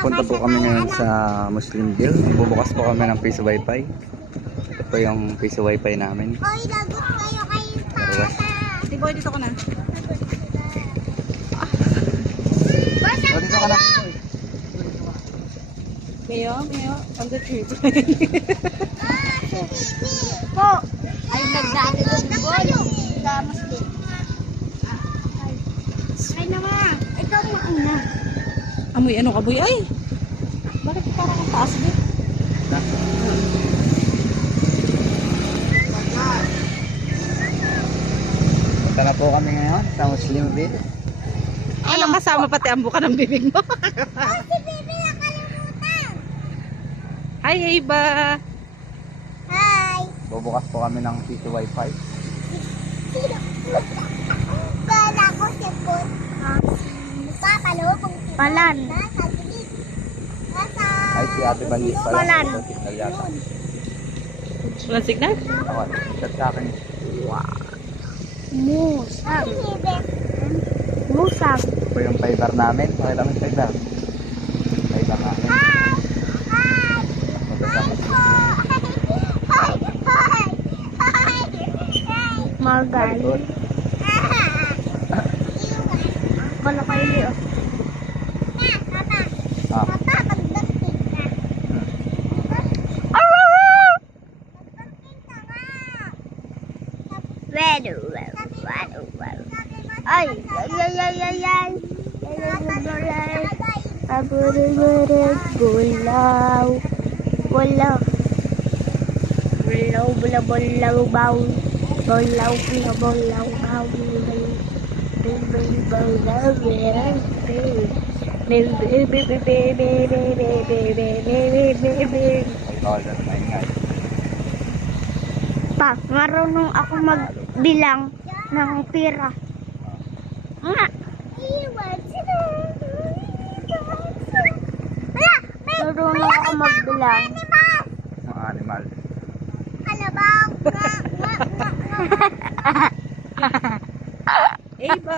Punta po kami ngayon sa Muslimville. Bubukas po kami ng piso wifi. Ito po yung piso wifi namin. Oy, lagot kayo kay Dalawa. Si Boy, dito ka na. Basta O, dito ka na. Mayo, Mayo, on the trip. po. Ay, nagdami ko ng bolo. Damas din. Ay naman. Ikaw mo una. Amoy ano ka, Boy? Ay! Bakit parang ang taas, Boy? Punta na po kami ngayon sa Muslimville. Ano kasama pati ang buka ng bibig mo? Oh, si Bibi nakalimutan. Hi, Ava! Hi. Bubukas po kami ng piso wifi. Kala ko si Put. Papalubong si Palan. Ay, si Ate Bandi pala. Palan. Signal yata. Walang signal? Ako, chat sa akin. Musang. Musang. Ito po yung fiber namin. Pakita mo yung fiber. Fiber namin. Hi. Hi. Maganda Hi po. Hi. Hi. Hi. Hi. Very good. Kala kayo niyo. Papa. Ah, Papa, magdastig ka. Well, well, well, well. Ay, ay, ay, ay, ay, ay. Aburi-buri, bulaw. Bulaw. Bulaw, bulaw, bulaw, baw. Bulaw, bulaw, bulaw, baw. Bulaw, bulaw, bulaw, bulaw. ikaw na maingay. Pa, marunong ako magbilang ng pira. Nga. Marunong ako magbilang. Mga animal. Kalabaw. Ava!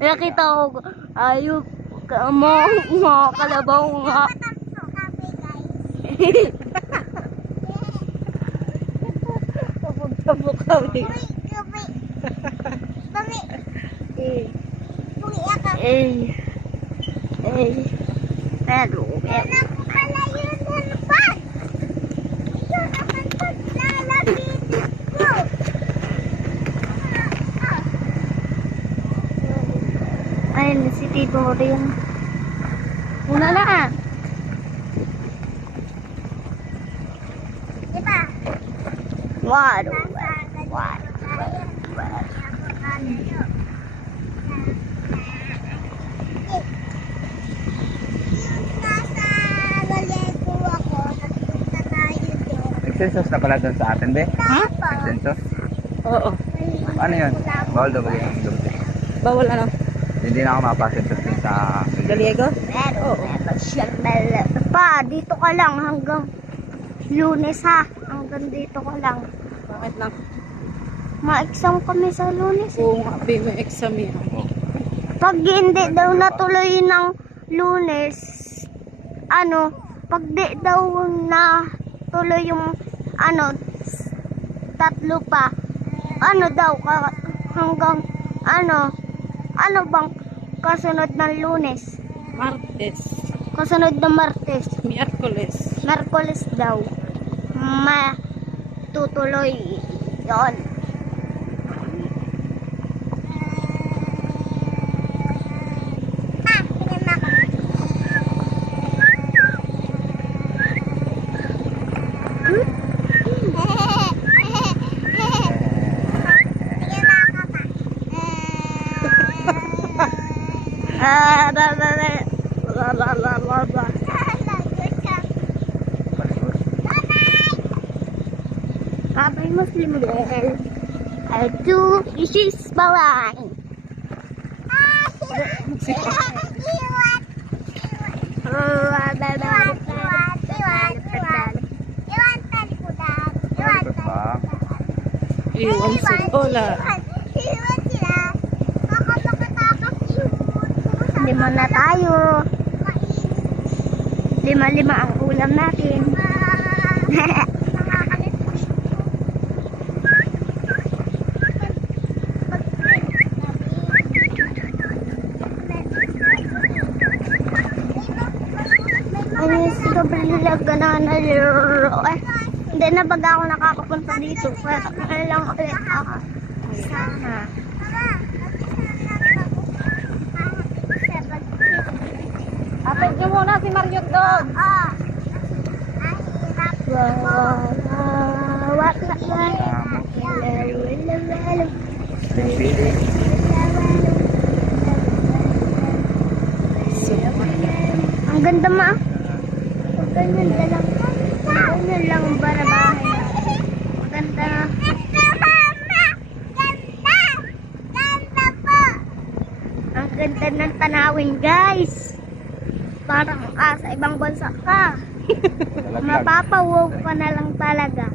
Nakita ko, ayok mo, mga kalabaw nga. Pagkabok kami. Eh. Eh. Eh. Pero, pero. Ayun, si Tito rin. Una na ah. Diba? Wado. Wado. Nasa doon. Nag-census na pala doon sa atin, be? Ha? Nag-census? Oo. Ano yun? Bawal daw ba yung dumating? Bawal ano? Hindi na ako mapasensus dun sa... Galiego? Pero, pero siya Pa, dito ka lang hanggang lunes ha. Hanggang dito ka lang. Bakit lang? Ma-exam kami sa lunes. eh. Oo nga, be, may exam yan. Pag hindi daw natuloy ng lunes, ano, pag di daw na tuloy yung, ano, tatlo pa, ano daw, hanggang, ano, ano bang kasunod ng lunes? Martes. Kasunod ng Martes. Miyerkules. Merkulis daw. Ma tutuloy yon. Ah, pinama ko. Ah, ba ba ba. Ba ba ba ba ba. Babay Muslim girl. I do issues bawang. Malibot ba? Iwan si Lola. Hindi mo muna tayo. Lima-lima ang ulam natin. Ano eh. Hindi na baga ako nakakapunta dito. Kaya lang ulit ako. Sana. Muna si Mariot doon. What na Ang ganda ma. Ang ganyan na lang. Ang ganyan lang ang barabahay. Maganda na. Ang ganda ng tanawin guys. Parang ah, sa ibang bansa ka. Mapapawaw ka na lang talaga.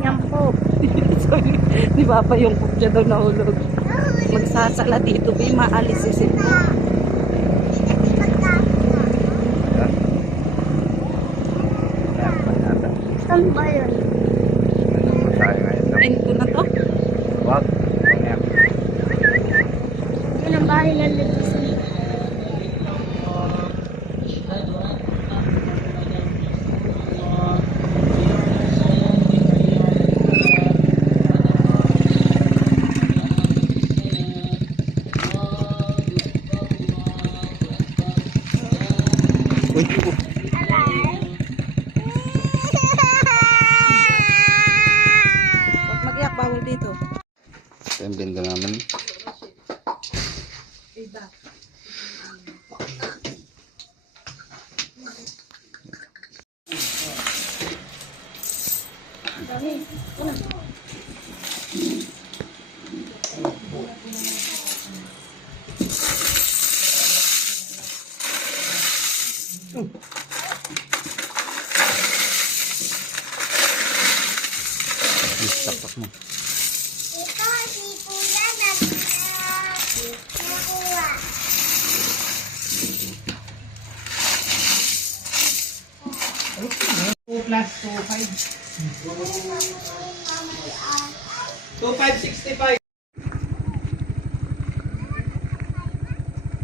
Yan po. Sorry, di ba pa yung niya daw nahulog? Magsasala dito, may maalis si Sito. Saan ba yun? Ayun ko na to. Wag. Yun ang bahay ng Legacy. Uy, Huwag mag-iyak, bawal dito. ito yung bingo namin. Yes, takpak mo. Ito, si Kuya nakuha.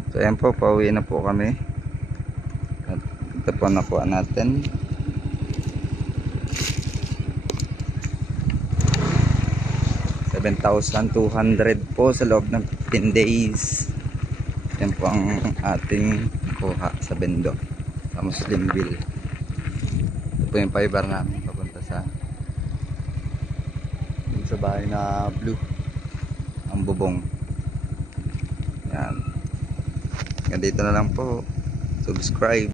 So ayan po, pauwi na po kami. Ito po nakuha natin. $7,200 po sa loob ng 15 days. Yan po ang ating kuha sa bendo. Sa Muslimville. Ito po yung fiber namin papunta sa sa bahay na blue. Ang bubong. Yan. Ganito na lang po. Subscribe.